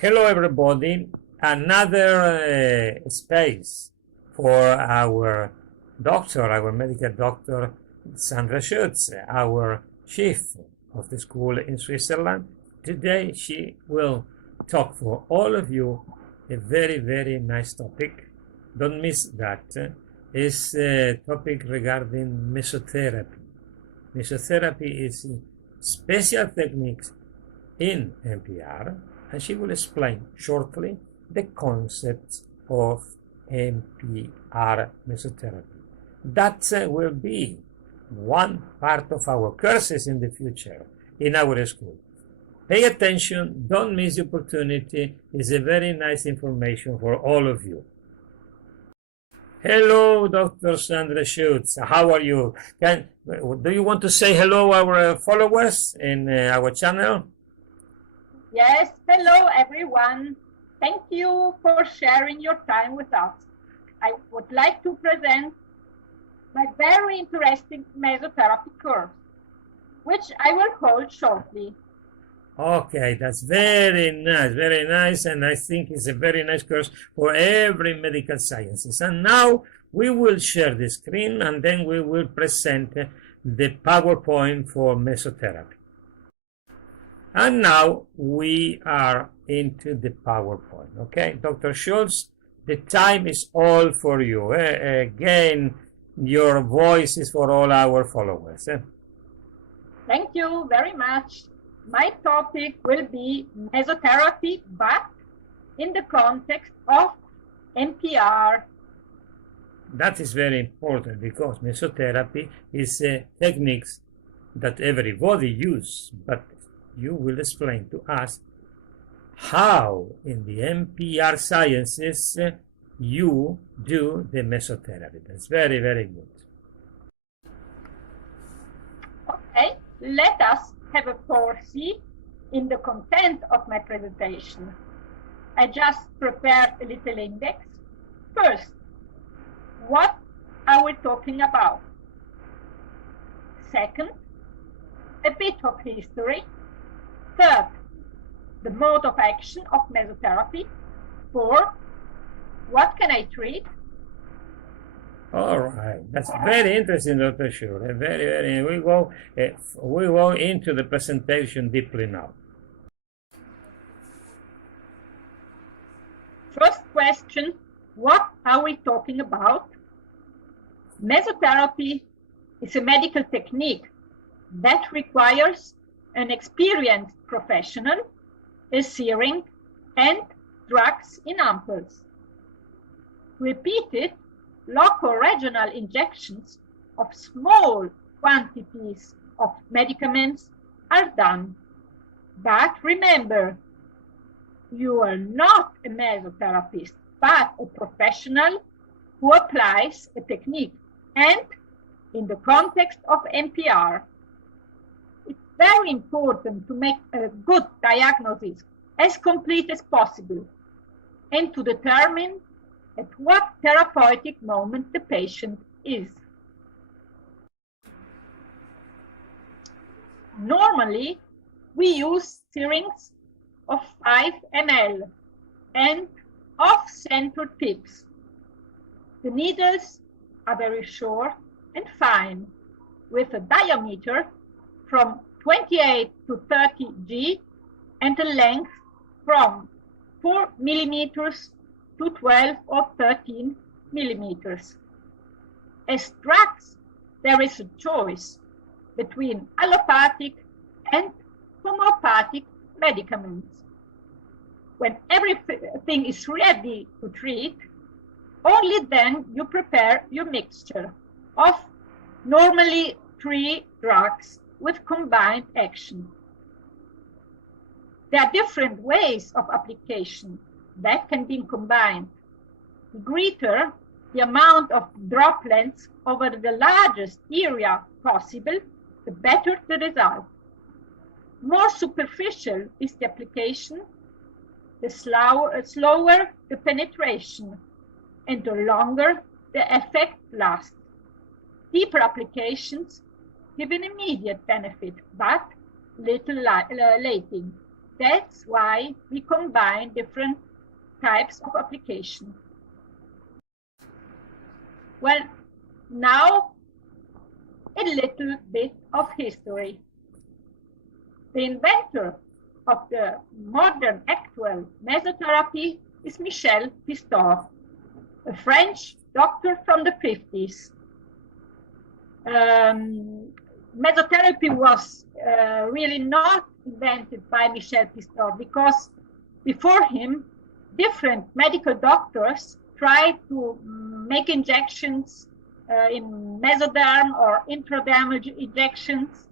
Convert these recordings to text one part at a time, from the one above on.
Hello, everybody. Another space for our doctor, our medical doctor, Sandra Schutz, our chief of the school in Switzerland. Today, she will talk for all of you a very, very nice topic. Don't miss that. It's a topic regarding mesotherapy. Mesotherapy is special techniques in M.P.R, and she will explain shortly the concepts of M.P.R mesotherapy. That will be one part of our courses in the future in our school. Pay attention, don't miss the opportunity. It's a very nice information for all of you. Hello, Dr. Sandra Schutz. How are you? Do you want to say hello our followers in our channel? Yes, hello everyone. Thank you for sharing your time with us. I would like to present my very interesting mesotherapy course, which I will hold shortly. Okay, that's very nice, and I think it's a very nice course for every medical sciences. And now we will share the screen, and then we will present the PowerPoint for mesotherapy. And now we are into the PowerPoint. Okay, Dr. Schultz, the time is all for you. Again, your voice is for all our followers. Thank you very much. My topic will be mesotherapy, but in the context of M.P.R. That is very important because mesotherapy is a technique that everybody uses, but you will explain to us how in the M.P.R sciences you do the mesotherapy. That's very, very good. Okay, let us have a foresee in the content of my presentation. I just prepared a little index. First, what are we talking about? Second, a bit of history. Third, the mode of action of mesotherapy. Fourth, what can I treat? All right, that's very interesting, Dr. Schur. Very. We go into the presentation deeply now. First question, what are we talking about? Mesotherapy is a medical technique that requires an experienced professional, a searing, and drugs in ampoules. Repeated loco-regional injections of small quantities of medicaments are done. But remember, you are not a mesotherapist, but a professional who applies a technique, and in the context of M.P.R. It's very important to make a good diagnosis as complete as possible and to determine at what therapeutic moment the patient is. Normally, we use syringes of 5 ml and off-center tips. The needles are very short and fine, with a diameter from 28 to 30 G and a length from 4 millimeters to 12 or 13 millimeters. As drugs, there is a choice between allopathic and homeopathic medicaments. When everything is ready to treat, only then you prepare your mixture of normally 3 drugs with combined action. There are different ways of application that can be combined. The greater the amount of droplets over the largest area possible, the better the result. More superficial is the application, the slower the penetration, and the longer the effect lasts. Deeper applications give an immediate benefit, but little lating. That's why we combine different types of application. Well, now a little bit of history. The inventor of the modern actual mesotherapy is Michel Pistor, a French doctor from the 50s. Mesotherapy was really not invented by Michel Pistor because before him, different medical doctors tried to make injections in mesoderm or intradermal injections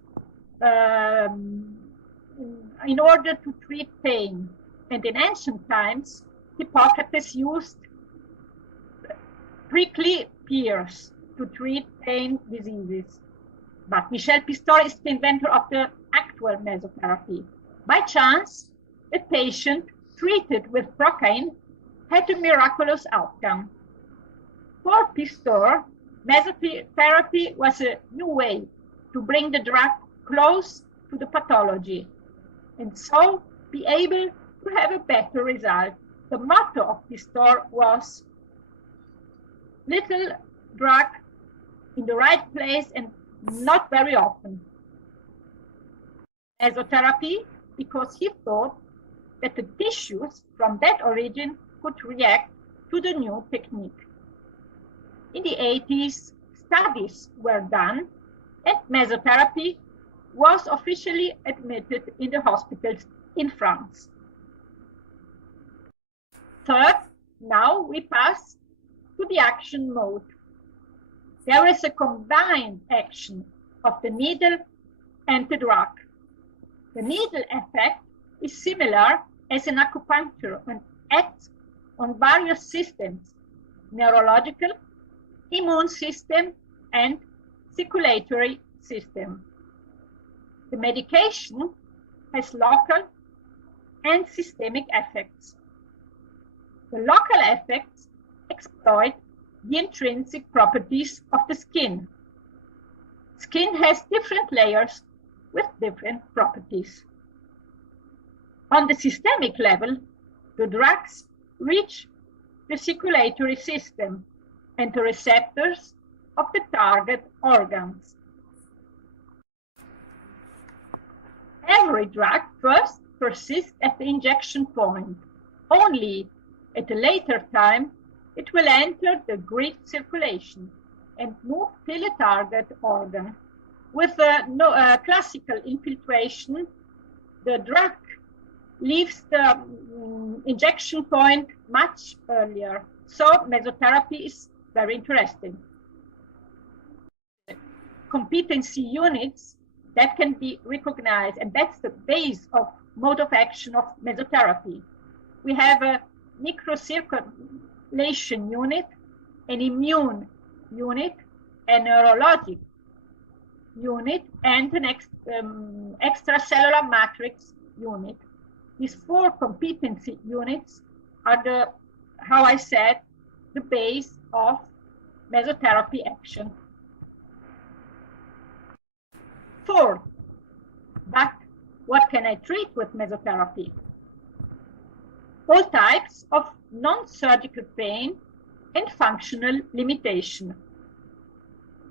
in order to treat pain. And in ancient times, Hippocrates used prickly pears to treat pain diseases. But Michel Pistor is the inventor of the actual mesotherapy. By chance, a patient treated with procaine had a miraculous outcome. For Pistor, mesotherapy was a new way to bring the drug close to the pathology and so be able to have a better result. The motto of Pistor was little drug in the right place and not very often. Mesotherapy, because he thought that the tissues from that origin could react to the new technique. In the 80s, studies were done and mesotherapy was officially admitted in the hospitals in France. Third, now we pass to the action mode. There is a combined action of the needle and the drug. The needle effect is similar as in acupuncture and acts on various systems: neurological, immune system, and circulatory system. The medication has local and systemic effects. The local effects exploit the intrinsic properties of the skin. Skin has different layers with different properties. On the systemic level, the drugs reach the circulatory system and the receptors of the target organs. Every drug first persists at the injection point. Only at a later time it will enter the grid circulation and move till a target organ. With a classical infiltration, the drug leaves the injection point much earlier. So mesotherapy is very interesting. Competency units that can be recognized, and that's the base of mode of action of mesotherapy. We have a microcirculation unit, an immune unit, a neurologic unit, and an extracellular matrix unit. These four competency units are the, how I said, the base of mesotherapy action. Fourth, but what can I treat with mesotherapy? All types of non-surgical pain and functional limitation.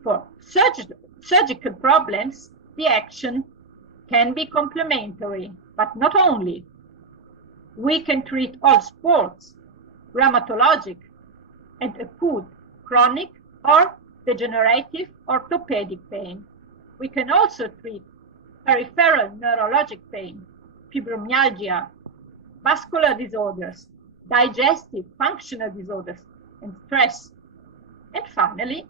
For surgical problems, the action can be complementary, but not only. We can treat all sports, rheumatologic, and acute, chronic, or degenerative orthopedic pain. We can also treat peripheral neurologic pain, fibromyalgia, vascular disorders, digestive functional disorders, and stress. And finally,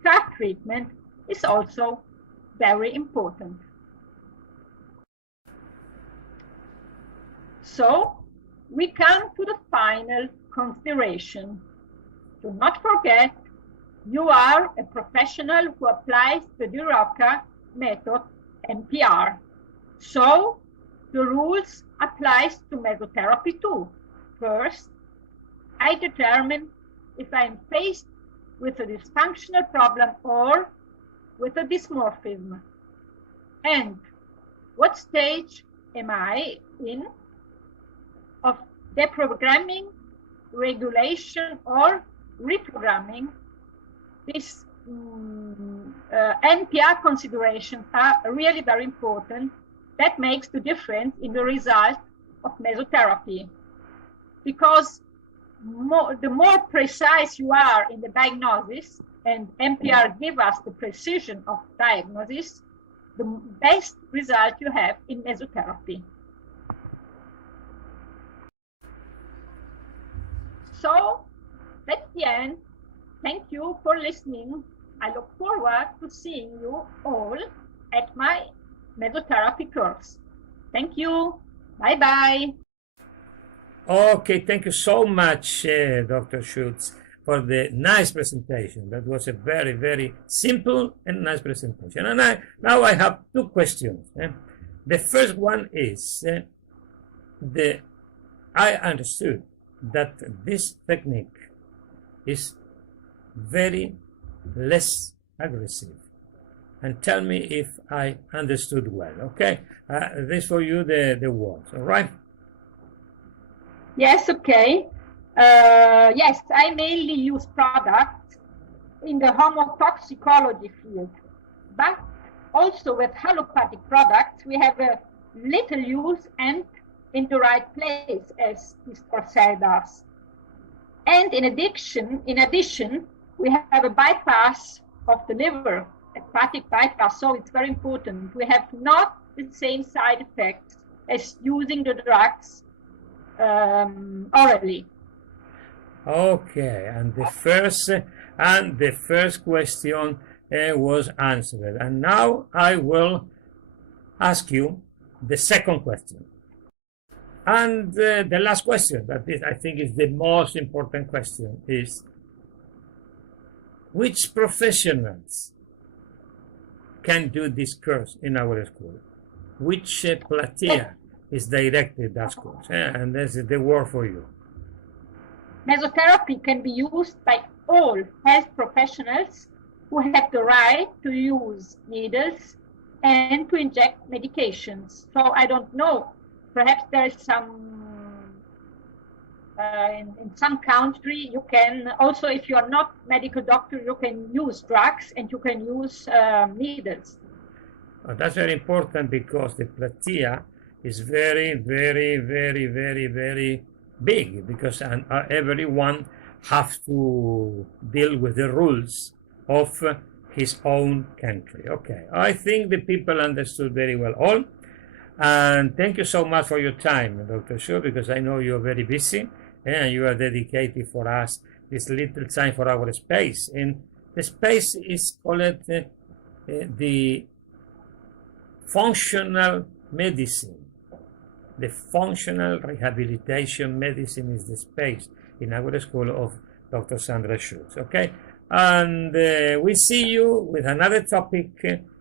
scar treatment is also very important. So we come to the final consideration. Do not forget, you are a professional who applies the DiRocca method M.P.R. So the rules applies to mesotherapy too. First, I determine if I am faced with a dysfunctional problem or with a dysmorphism. And what stage am I in of deprogramming, regulation, or reprogramming, these M.P.R considerations are really very important. That makes the difference in the result of mesotherapy. Because the more precise you are in the diagnosis, and M.P.R give us the precision of diagnosis, the best result you have in mesotherapy. So that's the end. Thank you for listening. I look forward to seeing you all at my mesotherapy course. Thank you. Bye-bye. Okay, thank you so much, Dr. Schutz, for the nice presentation. That was a very, very simple and nice presentation. And now I have two questions. The first one is, I understood that this technique is very less aggressive. And tell me if I understood well, okay? This for you, the words, all right? Yes, okay. Yes, I mainly use products in the homotoxicology field, but also with allopathic products, we have a little use and in the right place, as Mr. said us. And in addition, we have a bypass of the liver, hepatic bypass, so it's very important. We have not the same side effects as using the drugs orally. Okay, and the first question was answered, and now I will ask you the second question, and the last question, that is, I think, is the most important question, is which professionals can do this course in our school? Which platea is directed that course? And that's the word for you. Mesotherapy can be used by all health professionals who have the right to use needles and to inject medications. So I don't know, perhaps there is some, in some country, you can also, if you are not medical doctor, you can use drugs and you can use needles. That's very important because the platea is very, very, very, very, very big, because everyone has to deal with the rules of his own country. Okay, I think the people understood very well all, and thank you so much for your time, Dr. Schutz, because I know you're very busy and you are dedicated for us this little time for our space, and the space is called the functional medicine. The functional rehabilitation medicine is the space in our school of Dr. Sandra Schutz, okay? And we see you with another topic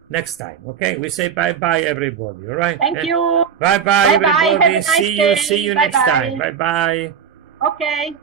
next time, okay? We say bye-bye, everybody, all right? Thank you. Bye-bye, everybody. Have a nice day. See you next time. Bye-bye. Okay.